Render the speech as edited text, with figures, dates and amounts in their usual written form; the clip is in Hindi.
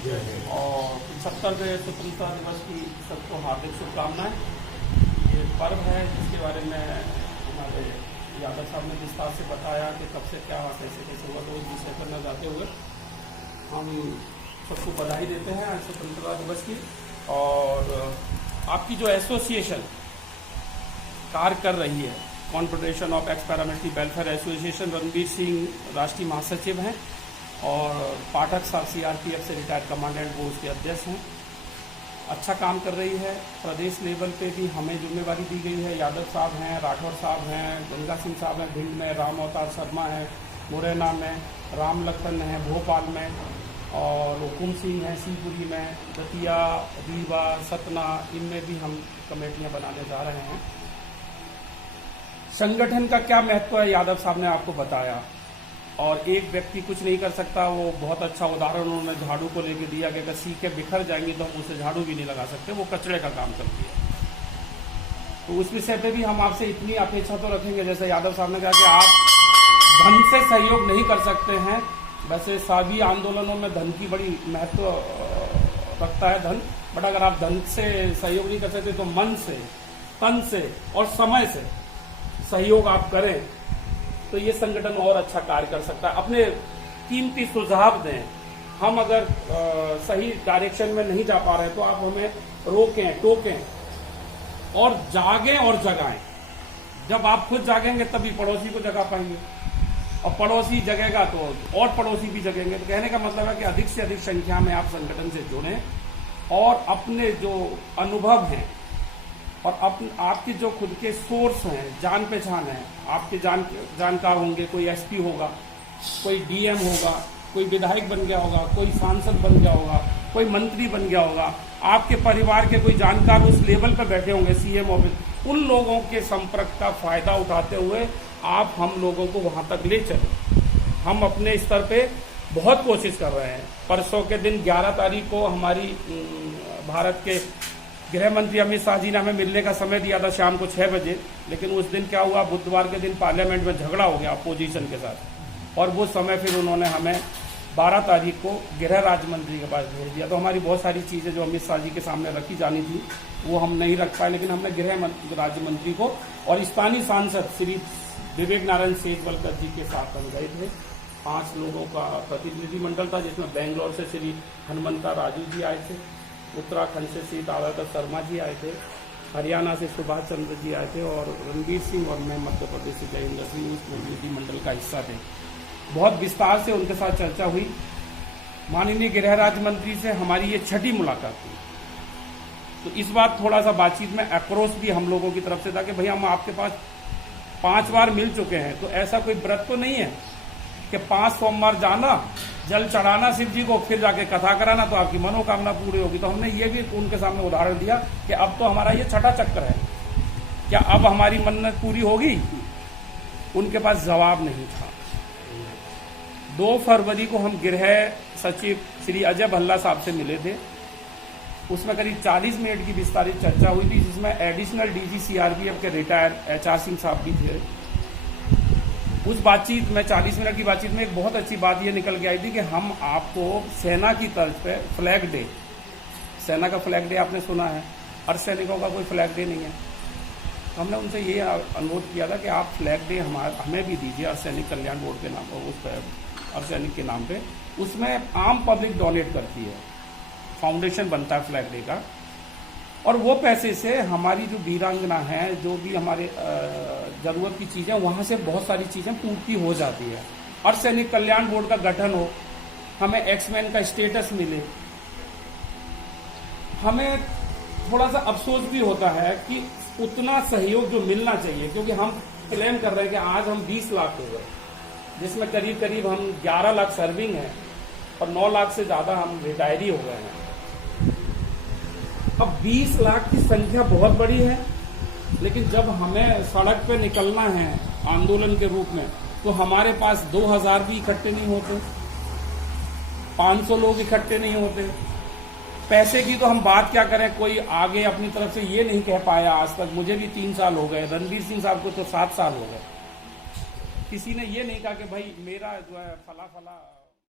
और 75वें स्वतंत्रता दिवस की सबको हार्दिक शुभकामनाएं। ये पर्व है जिसके बारे में हमारे यादव साहब ने विस्तार से बताया कि कब से क्या हुआ, कैसे कैसे हुआ। तो इस विषय पर न जाते हुए हम सबको बधाई देते हैं आज स्वतंत्रता दिवस की। और आपकी जो एसोसिएशन कार्य कर रही है, confederation of x paramilitary welfare association, Ranbir Singh राष्ट्रीय महासचिव हैं और पाठक साहब सीआरपीएफ से रिटायर्ड कमांडेंट वो उसके अध्यक्ष हैं। अच्छा काम कर रही है। प्रदेश लेवल पे भी हमें जिम्मेवारी दी गई है। यादव साहब हैं, राठौर साहब हैं, गंगा सिंह साहब हैं भिंड में, राम अवतार शर्मा हैं मुरैना में, राम लखन हैं भोपाल में, और हुकुम सिंह हैं शिवपुरी में, दतिया, रीवा, सतना, इनमें भी हम कमेटियां बनाने जा रहे हैं। संगठन का क्या महत्व है यादव साहब ने आपको बताया, और एक व्यक्ति कुछ नहीं कर सकता। वो बहुत अच्छा उदाहरण उन्होंने झाड़ू को लेके दिया कि अगर सीखें बिखर जाएंगी तो हम उसे झाड़ू भी नहीं लगा सकते, वो कचरे का काम करती है। तो उस विषय पे भी हम आपसे इतनी अपेक्षा तो रखेंगे, जैसे यादव साहब ने कहा कि आप धन से सहयोग नहीं कर सकते हैं। वैसे सभी आंदोलनों में धन की बड़ी महत्व रखता है धन, बट अगर आप धन से सहयोग नहीं कर सकते तो मन से, तन से और समय से सहयोग आप करें तो ये संगठन और अच्छा कार्य कर सकता है। अपने कीमती सुझाव दें। हम अगर सही डायरेक्शन में नहीं जा पा रहे तो आप हमें रोकें, टोकें और जागें और जगाएं। जब आप खुद जागेंगे तभी पड़ोसी को जगा पाएंगे, और पड़ोसी जगेगा तो और पड़ोसी भी जगेंगे। तो कहने का मतलब है कि अधिक से अधिक संख्या में आप संगठन से जुड़ें और अपने जो अनुभव हैं और आपके जो खुद के सोर्स हैं, जान पहचान है, आपके जानकार होंगे। कोई एसपी होगा, कोई डीएम होगा, कोई विधायक बन गया होगा, कोई सांसद बन गया होगा, कोई मंत्री बन गया होगा, आपके परिवार के कोई जानकार उस लेवल पर बैठे होंगे सीएम ऑफिस। उन लोगों के संपर्क का फायदा उठाते हुए आप हम लोगों को वहां तक ले चलें। हम अपने स्तर पे बहुत कोशिश कर रहे हैं। परसों के दिन 11 तारीख को हमारी भारत के गृह मंत्री अमित शाह जी ने हमें मिलने का समय दिया था शाम को 6 बजे, लेकिन उस दिन क्या हुआ, बुधवार के दिन पार्लियामेंट में झगड़ा हो गया अपोजिशन के साथ, और वो समय फिर उन्होंने हमें 12 तारीख को गृह राज्य मंत्री के पास भेज दिया। तो हमारी बहुत सारी चीज़ें जो अमित शाह जी के सामने रखी जानी थी वो हम नहीं रख पाए, लेकिन हमने गृह राज्य मंत्री को और स्थानीय सांसद श्री विवेक नारायण सेजवलकर जी के साथ हम गए थे। 5 लोगों का प्रतिनिधिमंडल था, जिसमें बेंगलोर से श्री हनुमंता राजू जी आए थे, उत्तराखंड से श्री दादाकर शर्मा जी आए थे, हरियाणा से सुभाष चंद्र जी आए थे, और रणबीर सिंह और मैं मध्य प्रदेश से जयेंद्र सिंह उस प्रतिनिधिमंडल का हिस्सा थे। बहुत विस्तार से उनके साथ चर्चा हुई। माननीय गृह राज्य मंत्री से हमारी ये 6ठी मुलाकात थी। तो इस बार थोड़ा सा बातचीत में अप्रोच भी हम लोगों की तरफ से था कि भैया हम आपके पास 5 बार मिल चुके हैं, तो ऐसा कोई व्रत तो नहीं है कि 5 सोमवार जाना, जल चढ़ाना शिव जी को, फिर जाके कथा कराना तो आपकी मनोकामना पूरी होगी। तो हमने ये भी उनके सामने उदाहरण दिया कि अब तो हमारा ये 6ठा चक्कर है, क्या अब हमारी मन्नत पूरी होगी? उनके पास जवाब नहीं था। 2 फरवरी को हम गृह सचिव श्री अजय भल्ला साहब से मिले थे। उसमें करीब 40 मिनट की विस्तारित चर्चा हुई थी, जिसमें एडिशनल डीजी सीआरपीएफ के रिटायर्ड एचआर सिंह साहब भी थे। उस बातचीत में 40 मिनट की बातचीत में एक बहुत अच्छी बात ये निकल के आई थी कि हम आपको सेना की तर्ज पे फ्लैग डे, सेना का फ्लैग डे आपने सुना है, अर्ध सैनिकों का कोई फ्लैग डे नहीं है। हमने उनसे ये अनुरोध किया था कि आप फ्लैग डे हमें भी दीजिए अर्ध सैनिक कल्याण बोर्ड के नाम, उस पर अर्ध सैनिक के नाम पे। उसमें आम पब्लिक डोनेट करती है, फाउंडेशन बनता है फ्लैग डे का, और वो पैसे से हमारी जो वीरांगना है, जो भी हमारे जरूरत की चीजें, वहां से बहुत सारी चीजें पूर्ति हो जाती है। अर्ध सैनिक कल्याण बोर्ड का गठन हो, हमें एक्समैन का स्टेटस मिले। हमें थोड़ा सा अफसोस भी होता है कि उतना सहयोग जो मिलना चाहिए, क्योंकि हम क्लेम कर रहे हैं कि आज हम 20 लाख हो गए, जिसमें करीब करीब हम 11 लाख सर्विंग हैं और 9 लाख से ज्यादा हम रिटायरी हो गए हैं। अब 20 लाख की संख्या बहुत बड़ी है, लेकिन जब हमें सड़क पे निकलना है आंदोलन के रूप में, तो हमारे पास 2000 भी इकट्ठे नहीं होते, 500 लोग इकट्ठे नहीं होते। पैसे की तो हम बात क्या करें, कोई आगे अपनी तरफ से ये नहीं कह पाया आज तक। मुझे भी 3 साल हो गए, रणबीर सिंह साहब को तो 7 साल हो गए। किसी ने ये नहीं कहा कि भाई मेरा जो है फला